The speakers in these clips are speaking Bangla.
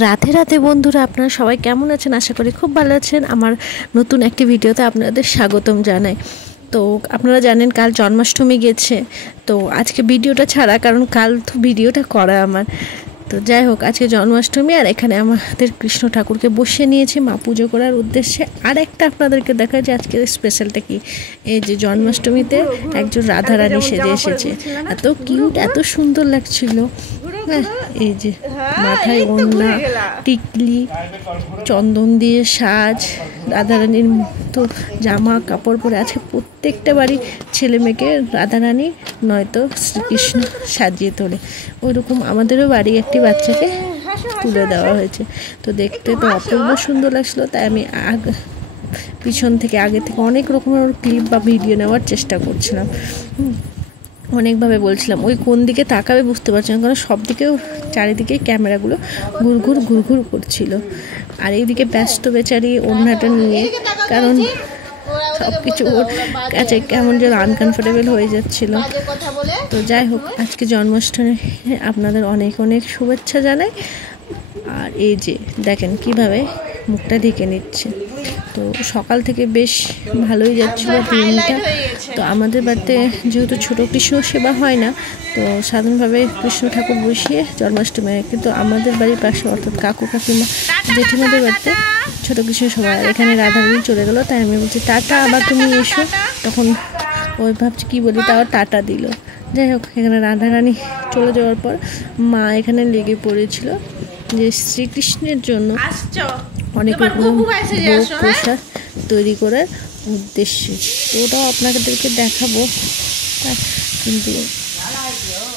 রাতে রাতে বন্ধুরা, আপনারা সবাই কেমন আছেন? আশা করি খুব ভালো আছেন। আমার নতুন একটি ভিডিওতে আপনাদের স্বাগতম জানাই। তো আপনারা জানেন কাল জন্মাষ্টমী গেছে, তো আজকে ভিডিওটা ছাড়া, কারণ কাল তো ভিডিওটা করা আমার। তো যাই হোক, আজকে জন্মাষ্টমী আর এখানে আমাদের কৃষ্ণ ঠাকুরকে বসিয়ে নিয়েছি মা পুজো করার উদ্দেশ্যে। আর একটা আপনাদেরকে দেখা যে আজকের স্পেশালটা কি, এই যে জন্মাষ্টমীতে একজন রাধারানী সেজে এসেছে। এত কিউট, এত সুন্দর লাগছিল। হ্যাঁ, এই যে মাথায় ওড়না, টিকলি, চন্দন দিয়ে সাজ, রাধারানীর তো জামা কাপড় পরে আছে। প্রত্যেকটা বাড়ি ছেলে মেয়েকে রাধারানী নয়তো শ্রীকৃষ্ণ সাজিয়ে তোলে, ওইরকম আমাদেরও বাড়ি একটি বাচ্চাকে তুলে দেওয়া হয়েছে। তো দেখতে তো অপূর্ব সুন্দর লাগছিলো, তাই আমি পিছন থেকে আগে থেকে অনেক রকমের ক্লিপ বা ভিডিও নেওয়ার চেষ্টা করছিলাম। অনেকভাবে বলছিলাম ওই কোন দিকে তাকাবে বুঝতে পারছিলাম, কারণ সব দিকেও চারিদিকে ক্যামেরাগুলো ঘুরঘুর করছিল। আর এইদিকে ব্যস্ত বেচারি ওড়নাটা নিয়ে, কারণ সব কিছু ওর কাছে কেমন যেন আনকমফোর্টেবল হয়ে যাচ্ছিল। তো যাই হোক, আজকে জন্মাষ্টমী আপনাদের অনেক অনেক শুভেচ্ছা জানাই। আর এই যে দেখেন কিভাবে মুখটা ঢেকে নিচ্ছে। তো সকাল থেকে বেশ ভালোই যাচ্ছিলো দিনটা। তো আমাদের বাড়িতে যেহেতু ছোটো কৃষ্ণ সেবা হয় না, তো সাধারণভাবে কৃষ্ণ ঠাকুর বসিয়ে জন্মাষ্টমী, কিন্তু আমাদের বাড়ির পাশে অর্থাৎ কাকু কাকিমা জেঠিমাদের বাড়িতে ছোটো কৃষ্ণ সবাই, এখানে রাধারানী চলে গেলো। তাই আমি বলছি টাটা, আবার তুমি এসো। তখন ওই ভাবছি কী বলি, তাও টাটা দিল। যাই হোক, এখানে রাধারানী চলে যাওয়ার পর মা এখানে লেগে পড়েছিল যে শ্রীকৃষ্ণের জন্য অনেক রকম ভোগ প্রসাদ তৈরি করার উদ্দেশ্যে। তো ওটাও আপনাদেরকে দেখাবো, কিন্তু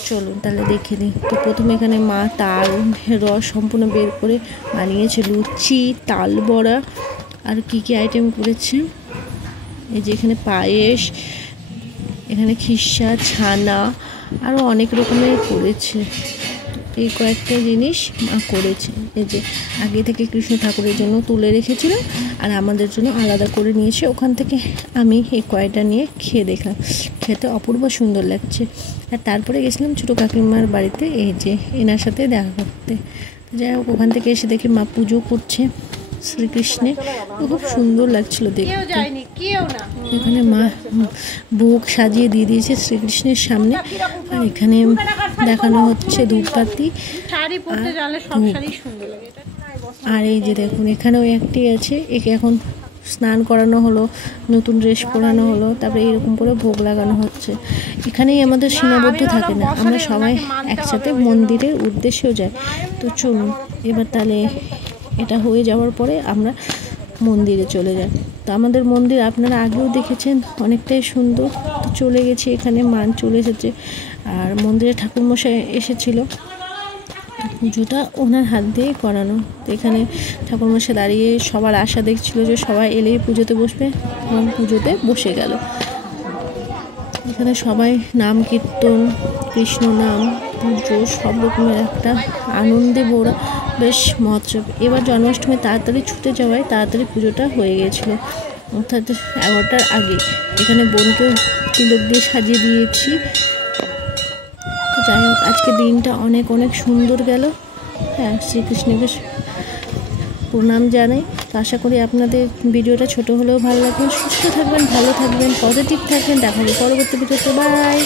চলুন তাহলে দেখে নিই। তো প্রথমে এখানে মা তাল রস সম্পূর্ণ বের করে বানিয়েছে লুচি, তাল বড়া, আর কি কি আইটেম করেছে। এই যে এখানে পায়েস, এখানে খিসা, ছানা, আরও অনেক রকমের করেছে। এই কয়েকটা জিনিস মা করেছে। এই যে আগে থেকে কৃষ্ণ ঠাকুরের জন্য তুলে রেখেছিল, আর আমাদের জন্য আলাদা করে নিয়েছে। ওখান থেকে আমি এই কয়টা নিয়ে খেয়ে দেখলাম, খেতে অপূর্ব সুন্দর লাগছে। আর তারপরে গেছিলাম ছোটো কাকিমার বাড়িতে, এই যে এনার সাথে দেখা করতে। যাই হোক, ওখান থেকে এসে দেখি মা পুজো করছে শ্রীকৃষ্ণে, খুব সুন্দর লাগছিল দেখতে। এখানে মা ভোগ সাজিয়ে দিয়ে দিয়েছে শ্রীকৃষ্ণের সামনে, আর এখানে দেখানো হচ্ছে ধূপবাতি। আর এই যে দেখুন, এখানেও একটি আছে, একে এখন স্নান করানো হলো, নতুন ড্রেস পরানো হলো, তারপরে এরকম করে ভোগ লাগানো হচ্ছে। এখানেই আমাদের সীমাবদ্ধ থাকে না, আমরা সবাই একসাথে মন্দিরের উদ্দেশ্যেও যাই। তো চলুন এবার তাহলে এটা হয়ে যাওয়ার পরে আমরা মন্দিরে চলে যাই। তো আমাদের মন্দির আপনারা আগেও দেখেছেন, অনেকটাই সুন্দর। তো চলে গেছি, এখানে মান চলে এসেছে, আর মন্দিরে ঠাকুরমশাই এসেছিল, পুজোটা ওনার হাত দিয়েই করানো। তো এখানে ঠাকুরমশাই দাঁড়িয়ে সবার আশা দেখছিল যে সবাই এলেই পুজোতে বসবে, এবং পুজোতে বসে গেল। এখানে সবাই নাম কীর্তন, কৃষ্ণ নাম, পুজো, সব রকমের একটা আনন্দে ভরা বেশ মহোৎসব। এবার জন্মাষ্টমী তাড়াতাড়ি ছুটে যাওয়ায় তাড়াতাড়ি পুজোটা হয়ে গিয়েছিলো, অর্থাৎ 11টার আগে। এখানে বোনকেও তিলক দিয়ে সাজিয়ে দিয়েছি। তো যাই হোক, আজকে দিনটা অনেক অনেক সুন্দর গেল। হ্যাঁ, শ্রীকৃষ্ণকে প্রণাম জানাই। তো আশা করি আপনাদের ভিডিওটা ছোট হলেও ভালো লাগবে। সুস্থ থাকবেন, ভালো থাকবেন, পজিটিভ থাকবেন। দেখা হবে পরবর্তী ভিডিওতে। বাই।